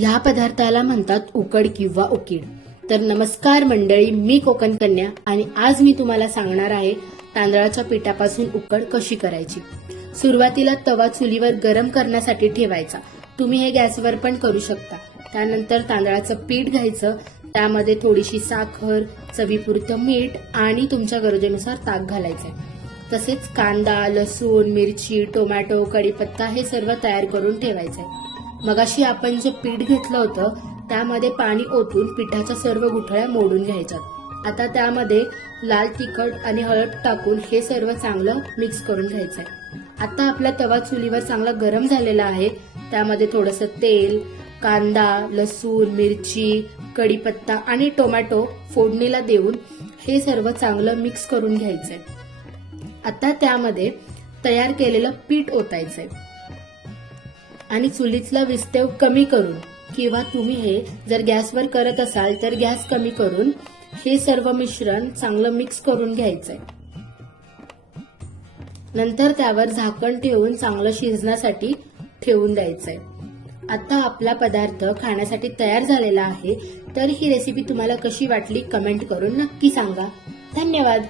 ह्या पदार्थाला म्हणतात उकड किंवा उकीड। तर नमस्कार मंडळी, मी कोकण कन्या आणि आज मी तुम्हाला सांगणार आहे तांदळाच्या पिठापासून उकड कशी करायची। सुरुवातीला तवा चुलीवर गरम करण्यासाठी ठेवायचा। तुम्ही हे गॅसवर पण करू शकता। त्यानंतर तांदळाचं पीठ घ्यायचं, त्यामध्ये थोडीशी साखर, चवीपुरतं मीठ आणि तुमच्या गरजेनुसार ताक घालायचंय। तसेच कांदा, लसूण, मिरची, टोमॅटो, कढीपत्ता हे सर्व तयार करून ठेवायचंय। मगाशी आपण जे पीठ घेतलं होतं त्यामध्ये पाणी ओतून पिठाच्या सर्व गुठळ्या मोडून घ्यायच्यात। आता त्यामध्ये लाल तिखट आणि हळद टाकून हे सर्व चांगलं मिक्स करून घ्यायचंय। आता आपला तवा चुलीवर चांगला गरम झालेला आहे। त्यामध्ये थोडंसं तेल, कांदा, लसूण, मिरची, कढीपत्ता आणि टोमॅटो फोडणीला देऊन हे सर्व चांगलं मिक्स करून घ्यायचंय। आता त्यामध्ये तयार केलेलं पीठ ओतायचंय आणि चुलीतला विस्तव कमी करून किंवा तुम्ही हे जर गॅसवर करत असाल तर गॅस कमी करून हे सर्व मिश्रण चांगलं मिक्स करून घ्यायचंय। नंतर त्यावर झाकण ठेवून चांगलं शिजण्यासाठी ठेवून द्यायचंय। आता आपला पदार्थ खाण्यासाठी तयार झालेला आहे। तर ही रेसिपी तुम्हाला कशी वाटली कमेंट करून नक्की सांगा। धन्यवाद।